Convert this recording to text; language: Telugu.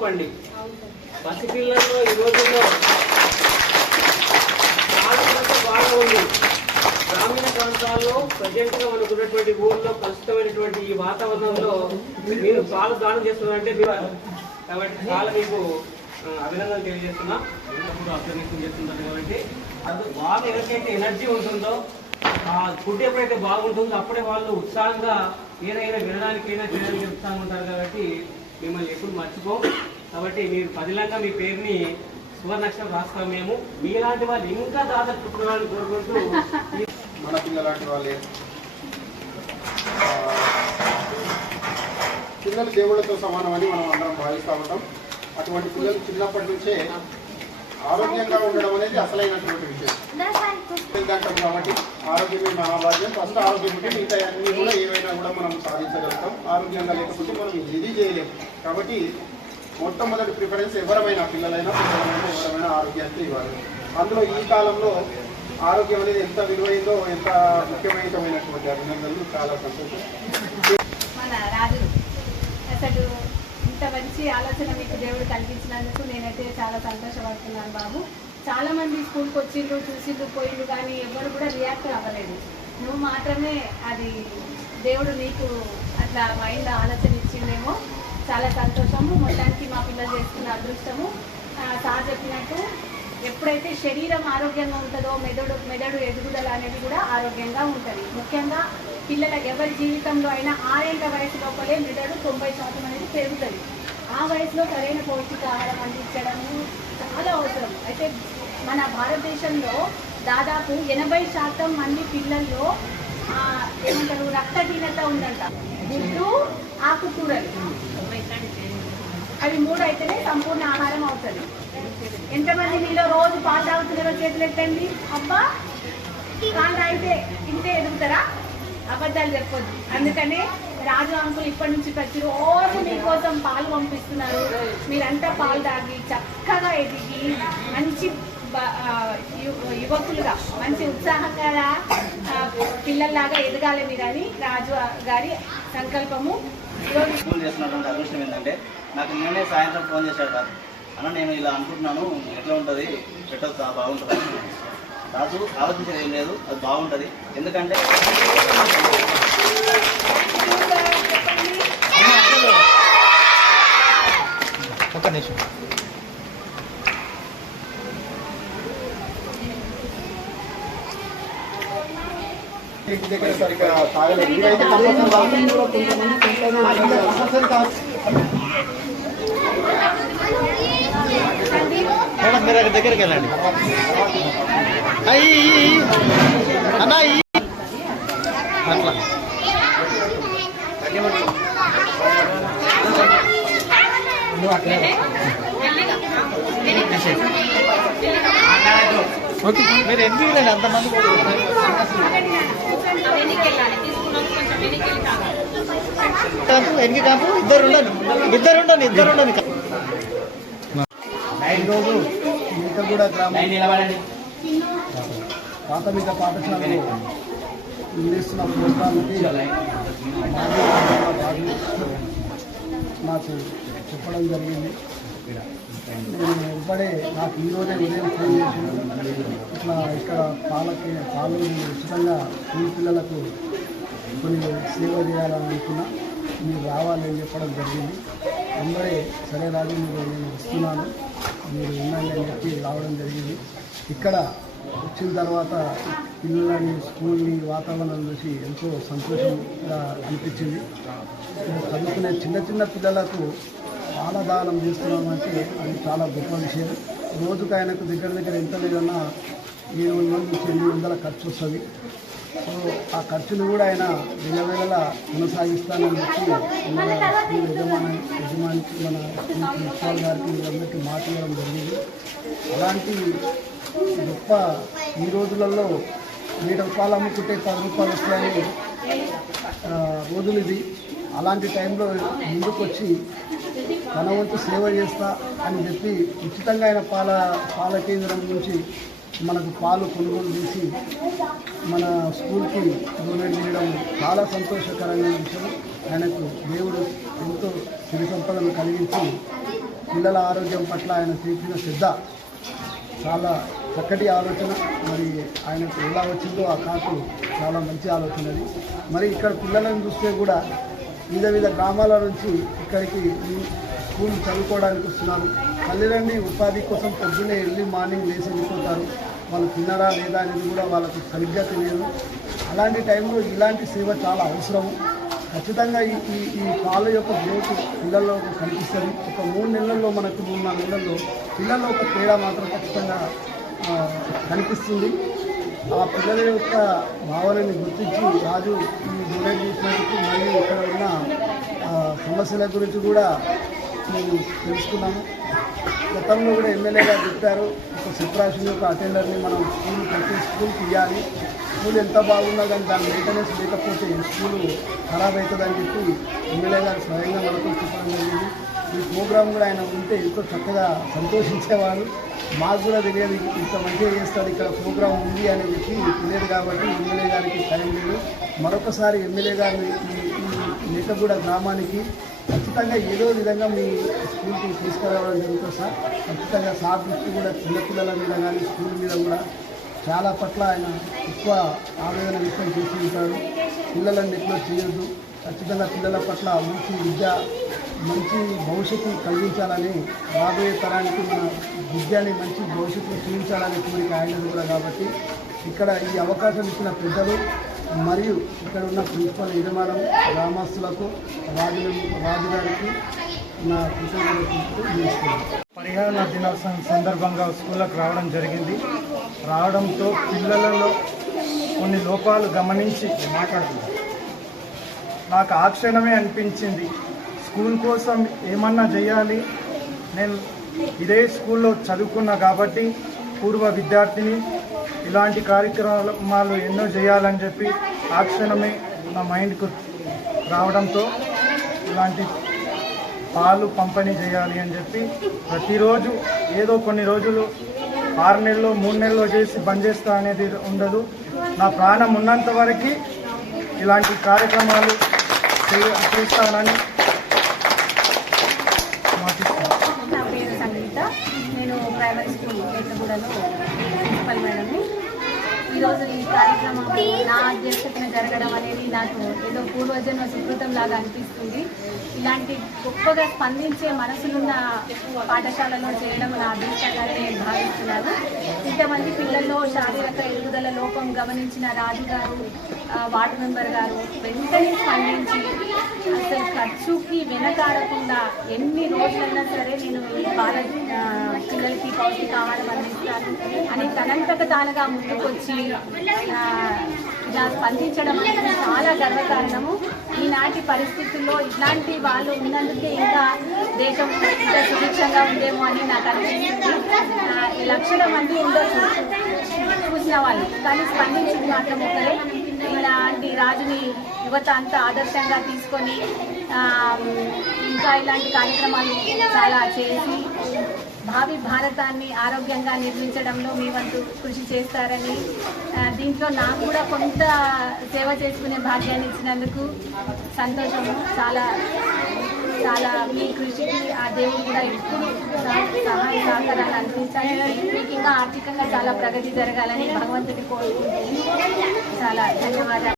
హోప్ అండి పసిపిల్లల్లో ఈ రోజుల్లో చాలా బాగా ఉంది. గ్రామీణ ప్రాంతాల్లో ప్రజెంట్గా మనకు ఉన్నటువంటి ఊళ్ళో కలుషితమైనటువంటి ఈ వాతావరణంలో మీరు పాలు దానం చేస్తున్నారంటే మీరు కాబట్టి చాలా మీకు అభినందనలు తెలియజేస్తున్నా. అభినందం చేస్తున్నారు కాబట్టి. అది బాగా ఎవరికైతే ఎనర్జీ ఉంటుందో ఆ ఫుడ్ ఎప్పుడైతే బాగుంటుందో అప్పుడే వాళ్ళు ఉత్సాహంగా ఏదైనా వినడానికైనా చేయడానికి ఉత్సాహం ఉంటారు కాబట్టి మిమ్మల్ని ఎప్పుడు మర్చిపో. కాబట్టి మీరు పదిలంగా మీ పేరుని సువర్ణక్షరం రాస్తాం మేము. మీలాంటి వాళ్ళు ఇంకా దాదాపు పుట్టుకోవాలని కోరుకుంటూ మన పిల్లలాంటి వాళ్ళే. పిల్లలు దేవుళ్ళతో సమానమని మనం అందరం భావిస్తూ ఉంటాం. అటువంటి పిల్లలు చిన్నప్పటి నుంచే ఆరోగ్యంగా ఉండడం అనేది అసలైనటువంటి విషయం. కాబట్టి ఆరోగ్యమే మహాభాగ్యం. ఫస్ట్ ఆరోగ్యం ఉంటే మిగతా అన్ని కూడా ఏవైనా కూడా మనం సాధించగలుగుతాం. ఆరోగ్యంగా లేకపోతే మనం ఏది చేయలేము కాబట్టి మొట్టమొదటి ప్రిఫరెన్స్ ఎవరమైనా పిల్లలైనా పిల్లలైనా ఎవరైనా ఆరోగ్యానికి ఇవ్వాలి. అందులో ఈ కాలంలో ఆరోగ్యం అనేది ఎంత విలువైందో ఎంత ముఖ్యమైనటువంటి అభినందనలు చాలా సంతోషం. మన రాజు అసలు ఇంత మంచి ఆలోచన మీకు దేవుడు కల్పించినందుకు నేనైతే చాలా సంతోషపడుతున్నాను బాబు. చాలా మంది స్కూల్కి వచ్చిండ్రు చూసిండ్రు పోయిండ్రు కానీ ఎవరు కూడా రియాక్ట్ అవ్వలేదు. నువ్వు మాత్రమే అది దేవుడు నీకు అట్లా మైండ్ ఆలోచన ఇచ్చిండేమో. చాలా సంతోషము. మొత్తానికి మా పిల్లలు చేసుకున్న అదృష్టము. సార్ చెప్పినట్టు ఎప్పుడైతే శరీరం ఆరోగ్యంగా ఉంటుందో మెదడు మెదడు ఎదుగుదల అనేది కూడా ఆరోగ్యంగా ఉంటుంది. ముఖ్యంగా పిల్లల ఎవరి జీవితంలో అయినా ఆరేళ్ళ వయసు లోపలే మెదడు తొంభై శాతం అనేది పెరుగుతుంది. ఆ వయసులో సరైన పౌష్టిక ఆహారం అందించడము చాలా అవసరం. అయితే మన భారతదేశంలో దాదాపు ఎనభై శాతం మంది పిల్లల్లో ఏమంటారు రక్తహీనత ఉందంట. గుడ్డు ఆకుకూరలు. అవి మూడు అయితేనే సంపూర్ణ ఆహారం అవుతుంది. ఎంతమంది మీలో రోజు పాలు తాగుతున్నారో చేతులు ఎత్తండి. అబ్బా పాలు తాగితే ఇంతే ఎదుగుతారా? అబద్ధాలు చెప్పొద్దు. అందుకనే రాజు అంకుల్ ఇప్పటి నుంచి ప్రతిరోజు మీకోసం పాలు పంపిస్తున్నారు. మీరంతా పాలు తాగి చక్కగా ఎదిగి మంచి యువకులుగా మంచి ఉత్సాహంగా పిల్లల్లాగా ఎదగాలి మీరని రాజు గారి సంకల్పము. ఫోన్ చేస్తున్నటువంటి అదృష్టం ఏంటంటే నాకు నేనే సాయంత్రం ఫోన్ చేశాడు కాదు అన్న నేను ఇలా అనుకుంటున్నాను ఎట్లా ఉంటుంది? పెట్టొచ్చా బాగుంటుంది? రాజు ఆలోచించేది ఏం లేదు అది బాగుంటుంది. ఎందుకంటే ఒక్క నిమిషం. ఇంటి దగ్గర సరిగ్గా తాగలేదు ఇదైతే కంపల్సరీ మేడం మీరు అక్కడ దగ్గరికి వెళ్ళండి అయ్యి అన్నా అట్లా. నువ్వు ఓకే మీరు ఎందుకు రండి అంతమంది ఎన్ని కాపు? ఇద్దరు ఉండను ఇద్దరు ఉండను ఇద్దరు ఉండను గ్రామం. ప్రాథమిక పాఠశాలలో. నిర్వహిస్తున్న ప్రోగ్రాంకి నాకు చెప్పడం జరిగింది. నేను ఇప్పుడే నాకు ఈరోజే ఉదయం ఫోన్ చేసింది ఇట్లా ఇక్కడ పాలకి పాలు ఉచితంగా స్కూల్ పిల్లలకు కొన్ని సేవ చేయాలని అనుకున్నా మీరు రావాలని చెప్పడం జరిగింది. అందరే సరే రాజు మీరు నేను ఇస్తున్నాను మీరు ఉండండి అని చెప్పి రావడం జరిగింది. ఇక్కడ వచ్చిన తర్వాత పిల్లలని స్కూల్ని వాతావరణం చూసి ఎంతో సంతోషంగా అనిపించింది. చదువుకునే చిన్న చిన్న పిల్లలకు పాలదానం చేస్తున్నామంటే అది చాలా గొప్ప విషయం. రోజుకు ఆయనకు దగ్గర దగ్గర ఎంత లేదన్నా ఏడు వందల నుంచి ఎనిమిది వందల ఖర్చు వస్తుంది. సో ఆ ఖర్చును కూడా ఆయన వెళ్ళవేళలా కొనసాగిస్తానని చెప్పి మన స్కూల్ యజమాని యజమానికి మన ప్రిన్సిపాల్ గారికి వీళ్ళందరికీ మాట ఇవ్వడం జరిగింది. అలాంటి గొప్ప ఈ రోజులలో లీటర్ రూపాయలు అమ్ముకుంటే పది రూపాయలు వస్తాయని రోజులు ఇది. అలాంటి టైంలో ముందుకు వచ్చి తన వంతు సేవ చేస్తా అని చెప్పి ఉచితంగా ఆయన పాల పాల కేంద్రం నుంచి మనకు పాలు కొనుగోలు చేసి మన స్కూల్కి డొనేట్ చేయడం చాలా సంతోషకరమైన విషయం. ఆయనకు దేవుడు ఎంతో సిరి సంపదను కలిగించి పిల్లల ఆరోగ్యం పట్ల ఆయన చూపిన శ్రద్ధ చాలా చక్కటి ఆలోచన. మరి ఆయనకు ఎలా వచ్చిందో ఆ కాకు చాలా మంచి ఆలోచన అది మరి ఇక్కడ పిల్లలను చూస్తే కూడా వివిధ వివిధ గ్రామాల నుంచి ఇక్కడికి స్కూల్ చదువుకోవడానికి వస్తున్నారు. తల్లిదండ్రి ఉపాధి కోసం పొద్దున్నే ఎర్లీ మార్నింగ్ లేచి వెళ్ళిపోతారు వాళ్ళు తిన్నారా లేదా అనేది కూడా వాళ్ళకు సరిగ్గా తెలియదు. అలాంటి టైంలో ఇలాంటి సేవ చాలా అవసరము ఖచ్చితంగా ఈ ఈ ఈ పాల యొక్క గ్రోత్ పిల్లల్లో కనిపిస్తుంది. ఒక మూడు నెలల్లో మనకు మూడు నాలుగు నెలల్లో పిల్లల్లో ఒక తేడా మాత్రం ఖచ్చితంగా కనిపిస్తుంది. ఆ పిల్లల యొక్క భావనని గుర్తించి రాజు ఈ డొనేట్ చేసినందుకు మరియు ఇక్కడ ఉన్న సమస్యల గురించి కూడా మేము తెలుసుకున్నాము. గతంలో కూడా ఎమ్మెల్యే గారు చెప్పారు ఒక సెపరేషన్ ఒక అటెండర్ని మనం స్కూల్ ప్రతి స్కూల్కి ఇవ్వాలి స్కూల్ ఎంత బాగున్నా కానీ దాని మెయింటెనెన్స్ లేకపోతే స్కూల్ ఖరాబ్ అవుతుందని చెప్పి ఎమ్మెల్యే గారు స్వయంగా మనకు చెప్పడం జరిగింది. ఈ ప్రోగ్రాం కూడా ఆయన ఉంటే ఎంతో చక్కగా సంతోషించేవాడు మాకు కూడా తెలియదు ఇంత మంచిగా చేస్తాడు ఇక్కడ ప్రోగ్రాం ఉంది అని చెప్పి తెలియదు కాబట్టి ఎమ్మెల్యే గారికి టైం లేదు. మరొకసారి ఎమ్మెల్యే గారిని ఈ ఈ మేకగూడ గ్రామానికి ఖచ్చితంగా ఏదో విధంగా మీ స్కూల్కి తీసుకురావడం జరుగుతుంది సార్. ఖచ్చితంగా సార్ దృష్టి కూడా చిన్నపిల్లల మీద కానీ స్కూల్ మీద కూడా చాలా పట్ల ఆయన ఎక్కువ ఆవేదన వ్యక్తం చేసి ఉంటారు. పిల్లలను నెగ్లెక్ట్ చేయొద్దు ఖచ్చితంగా పిల్లల పట్ల మంచి విద్య మంచి భవిష్యత్తు కలిగించాలని రాబోయే తరానికి మన విద్యని మంచి భవిష్యత్తును చూపించాలని కోరిక ఆయన కూడా కాబట్టి ఇక్కడ ఈ అవకాశం ఇచ్చిన పెద్దలు మరియు ఇక్కడ ఉన్న ప్రిన్సిపల్ యజమానం గ్రామస్తులకు రాజు రాజుగారికి నా కృతజ్ఞతలు పరిహార దినోత్సవం సందర్భంగా స్కూళ్ళకు రావడం జరిగింది. రావడంతో పిల్లలలో కొన్ని లోపాలు గమనించి మాట్లాడుతున్నారు నాకు ఆ క్షణమే అనిపించింది. స్కూల్ కోసం ఏమన్నా చేయాలి? నేను ఇదే స్కూల్లో చదువుకున్నా కాబట్టి పూర్వ విద్యార్థిని ఇలాంటి కార్యక్రమాలు ఎన్నో చేయాలని చెప్పి ఆ క్షణమే నా మైండ్కు రావడంతో ఇలాంటి పాలు పంపిణీ చేయాలి అని చెప్పి ప్రతిరోజు ఏదో కొన్ని రోజులు ఆరు నెలలు మూడు నెలలు చేసి బంద్ చేస్తా అనేది ఉండదు. నా ప్రాణం ఉన్నంత వరకు ఇలాంటి కార్యక్రమాలు చేస్తానని మాటిస్తున్నాను నా పేరు సంగీత నేను ప్రైమరీ స్కూల్ కేతగూడలో ప్రిన్సిపల్ మేడంని ఈరోజు ఈ కార్యక్రమం నా అధ్యక్షతన జరగడం అనేది నాకు ఏదో పూర్వజన్మ సుకృతం లాగా అనిపిస్తుంది. ఇలాంటి గొప్పగా స్పందించే మనసులున్న పాఠశాలలో చేయడం నా అదృష్టంగానే నేను భావిస్తున్నాను. ఇంతమంది పిల్లల్లో శారీరక ఎదుగుదల లోపం గమనించిన రాజు గారు వార్డు మెంబర్ గారు వెంటనే స్పందించి అసలు ఖర్చుకి వెనకాడకుండా ఎన్ని రోజులైనా సరే నేను ఈ బాల ఆ, పిల్లలకి పౌష్టికాహారం అందిస్తాను అని తనంతట తానుగా ముందుకొచ్చి ఇలా స్పందించడం అనేది చాలా గర్వకారణము. ఈనాటి పరిస్థితుల్లో ఇట్లాంటి వాళ్ళు ఉన్నందుకే ఇంకా దేశం ఇంకా సుభిక్షంగా ఉందేమో అని నాకు అనిపిస్తుంది. లక్షల మంది ఉండొచ్చు చూసిన వాళ్ళు. కానీ స్పందించింది మాత్రం ఒకరే. ఇలాంటి రాజుని యువత అంతా ఆదర్శంగా తీసుకొని ఇంకా ఇలాంటి కార్యక్రమాలు చాలా చేసి భావి భారతాన్ని ఆరోగ్యంగా నిర్మించడంలో మీ వంతు కృషి చేస్తారని దీంట్లో నాకు కూడా కొంత సేవ చేసుకునే భాగ్యాన్ని ఇచ్చినందుకు సంతోషము. చాలా చాలా మీ కృషికి ఆ దేవుడు కూడా ఎప్పుడు సహాయ సహకారాలు అందించాలి. మీకు ఇంకా ఆర్థికంగా చాలా ప్రగతి జరగాలని భగవంతుడి కోరుకుంటుంది చాలా ధన్యవాదాలు.